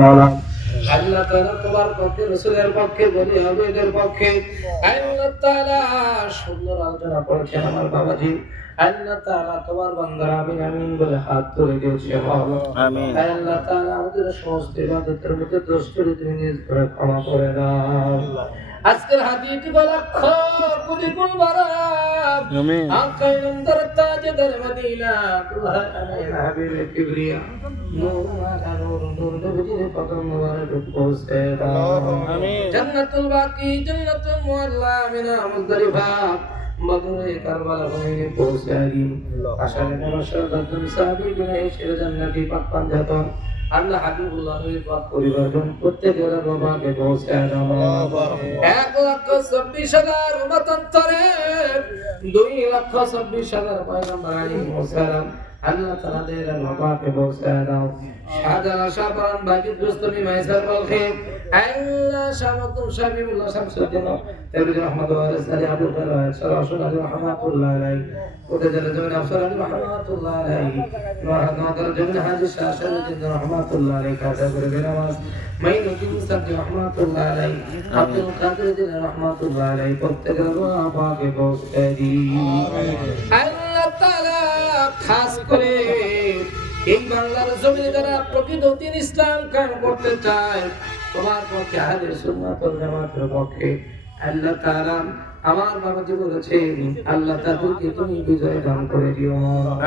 আল্লাহ তাআলা তোমার পক্ষে রাসূলের পক্ষে বলি হবে এদের পক্ষে আল্লাহ তাআলা সুন্দর আলোচনা করেছেন আমার বাবাজি। আল্লাহ তাআলা তোমার বান্দারা আমিন আমিন বলে হাত তুলে দিয়েছে। আমিন। আল্লাহ তাআলা আমাদের সমস্ত ইবাদতের মধ্যে দোষ ত্রুটি তুমি নিজ করে ক্ষমা করে দাও। আজকের হাদিটি লক্ষ কোটি গুণ বাড়াও। আমিন। আকাইম দরতাজেদার মদিনা তুহা আমিন হাবিব কিবরিয়া নূর মালা নূর নূর নবীর কদম মুবারক পৌঁছে দাও। আমিন। জান্নাতুল বাকি জান্নাতুল মুআল্লা মিনা মুজদালিফা মদুরে কারবালা ভূমিতে পৌঁছে দিন। আশারে নবশর দম সাহাবী বিনাই শির জান্নাতি পাক পাঞ্জাতন আল্লাহ হাবিবুল্লাহর পাক পরিবর্তন প্রত্যেকের বাবাকে পৌঁছে দাও। 1,26,000 মতান্তরে 2,26,000 পয়গম্বর আলাইহিস সালাম আল্লাহ তাআলাদের বাবাকে পৌঁছে দাও। শাহজালাল শাহপরান বাজিদ রুস্তমি মাইসার বলখে আল্লাহ শামতুল শাবিবুল্লাহ শামসুদ্দিন তাবরিজ রহমাতুল্লাহ আলাইহি আবুল ফরাজ রাসূল আলী রহমাতুল্লাহ আলাইহি ওদের জমিন আফসর আলী রহমাতুল্লাহ আলাইহি নওয়ার জমিন হাজী শাহ শরীফুদ্দিন রহমাতুল্লাহ আলাইহি কাজা করে বেনামাজ মাইনুদ্দিন সাদি রহমাতুল্লাহ আলাইহি আব্দুল কাদের দিন রহমাতুল্লাহ আলাইহি প্রত্যেকের বাবাকে পৌঁছে দিন। আল্লাহ তাআলা খাস করে এই বাংলার জমিনে যারা প্রকৃত দ্বীন ইসলাম কায়েম করতে চায় তোমার পক্ষে আহলে সুন্নাত ওয়াল জামাতের পক্ষে আল্লাহ তাআলা আমার বাবাজি বলেছেন আল্লাহ তাদেরকে তুমি বিজয় দান করে দিও।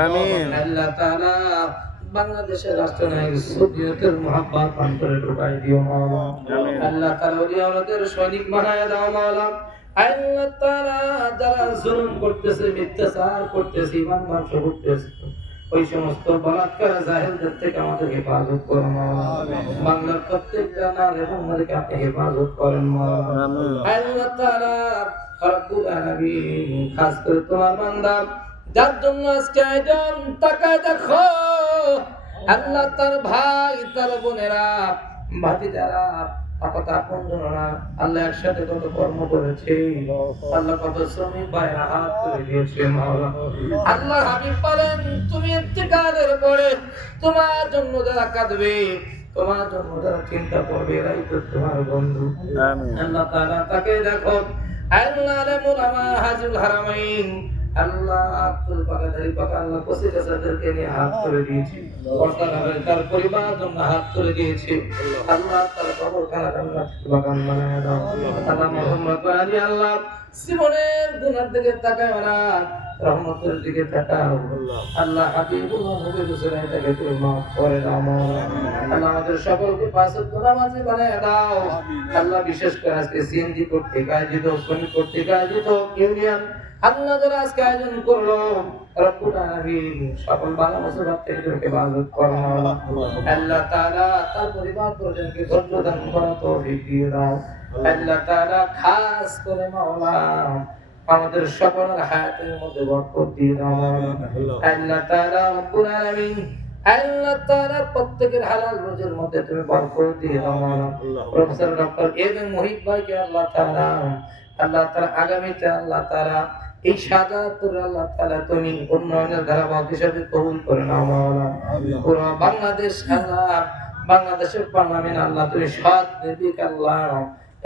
আমিন। আল্লাহ তাআলা বাংলাদেশের রাষ্ট্রনায়ক সুবিয়তের মহব্বত অন্তরে ঢুকাই দিও মাওলা। আমিন। আল্লাহ তাআলা ওলিয়াদের সৈনিক বানায় দাও মাওলা। আল্লাহ তাআলা যারা জুলুম করতেছে মিথ্যাচার করতেছে ইমান ধ্বংস করতেছে ওই সমস্ত বলাৎকার জাহেলদের থেকে আমাদের হেফাজত করুন মাওলা। বাংলার প্রত্যেকটা নারী এবং নারীকে আপনি হেফাজত করেন মাওলা। আল্লাহ তাআলা রব্বুল আলামিন খাস করে তোমার বান্দা যার জন্য আজকে আয়োজন তাকায় দেখো আল্লাহ তার ভাই তার বোনেরা ভাতিজারা আপত আপনজনরা আল্লাহ একসাথে কত কর্ম করেছে আল্লাহ কত শ্রমিক ভাইরা হাত তুলে দিয়েছে মাওলা। আল্লাহ হাবিব বলেন তুমি ইন্তেকালের পরে তোমার জন্য যারা কাঁদবে তোমার জন্য যারা চিন্তা করবে এরাই তো তোমার বন্ধু। আমিন। আল্লাহ তাআলা তাকে দেখো আল্লাহ আলামুল আমা হাজুল হারামাইন আল্লাহ আব্দুল বাগাদারি পাকা আল্লাহ কসিদাদেরকে নিয়ে হাত তুলে দিয়েছে পর্দার তার পরিবার জন্য হাত তুলে দিয়েছে আল্লাহ তার কবরখানা জান্নাতের বাগান বানায় দাও। আল্লাহ মুহাম্মদ আলী আল্লাহ জীবনের গুনার দিকে তাকায় না রহমতের দিকে তাকাও আল্লাহ হাবিবুল্লাহ নবী হুসাইন তাকে তুমি maaf করে দাও মাওলা। আল্লাহ আমাদের সকলকে পাঁচ ওয়াক্ত নামাজি বানায় দাও আল্লাহ বিশেষ করে আজকে সিএনজি করতে আয়োজিত শ্রমিক করতে আয়োজিত ইউনিয়ন আল্লাহ যারা আজকে আয়োজন করলো রব্বুল আলামিন সকল বালা মুসিবত থেকে হেফাজত করো মাওলা। আল্লাহ তাআলা তার পরিবার পরিজনকে ধৈর্য দান করার তৌফিক দিয়ে দাও। আল্লাহ তাআলা খাস করে মাওলা আমাদের সকলের হায়াতের মধ্যে বরকত দিয়ে দাও মাওলা। আল্লাহ তাআলা রব্বুল আলামিন আল্লাহ তাআলা প্রত্যেকের হালাল রুজির মধ্যে তুমি বরকত দিয়ে দাও মাওলা। প্রফেসর ডক্টর এম মুহিত ভাইকে আল্লাহ তাআলা আগামীতে আল্লাহ তাআলা এই শাহাদাতুর আল্লাহ তাআলা তুমি উন্নয়নের ধারাবাহিক হিসেবে কবুল করে নাও মাওলা। পুরো বাংলাদেশ আল্লাহ বাংলাদেশের পার্লামেন্ট আল্লাহ তুমি সৎ নির্ভীক আল্লাহ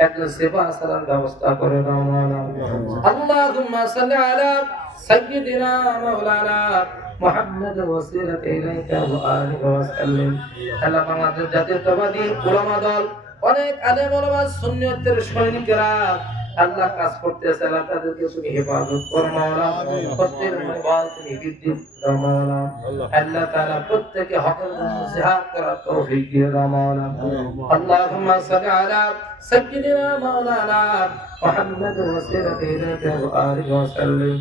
একজন সেবা আসার ব্যবস্থা করে দাও মাওলা। আল্লাহুম্মা সাল্লি আলা সাইয়্যিদিনা মাওলানা মুহাম্মাদ ওয়াসিলাতা ইলাইকা ওয়া আলিহি ওয়া সাল্লিম। আল্লাহ বাংলাদেশ জাতীয়তাবাদী উলামা দল অনেক আলেম ওলামা সুন্নিয়তের সৈনিকেরা আল্লাহ কাজ করতেছে আল্লাহ তাদেরকে তুমি হেফাজত করো মাওলা। প্রত্যেকের মনোবল তুমি বৃদ্ধি দাও মাওলা। আল্লাহ তাআলা প্রত্যেককে হকের জন্য জিহাদ করার তৌফিক দিয়ে দাও মাওলা। আল্লাহুম্মা সাল্লি আলা সাইয়্যিদিনা মাওলানা মুহাম্মাদ ওয়াসিলাতা ইলাইকা ওয়া আলিহি ওয়া সাল্লিম।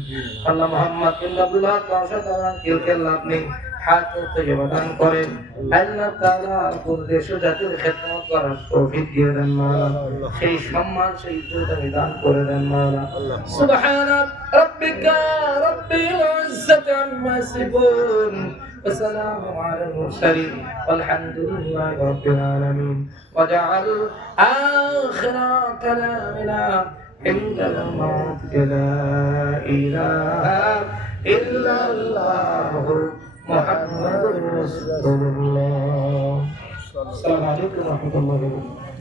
আল্লাহ মুহাম্মদ বিন আব্দুল্লাহ কাউসারকে আপনি হাতে তৈয়বা দান করেন। আল্লাহ তাআলা পুরো দেশ জাতির খেদমত করার তৌফিক দিয়ে দেন মাওলা। সেই সম্মান সেই ইজ্জত আমি দান করে দেন মাওলা। সুবহানা রাব্বিকা রাব্বিল ইজ্জাতি আম্মা ইয়াসিফুন ওয়া সালামু আলাল মুরসালিন ওয়ালহামদুলিল্লাহি রাব্বিল আলামিন। ওয়াজআল আখিরা কালামিনা ইনদাল মাউত লা ইলাহা ইল্লাল্লাহু মুহাম্মাদুর রাসূলুল্লাহ। আসসালামু আলাইকুম ওয়া রাহমাতুল্লাহি ওয়া বারাকাতুহু।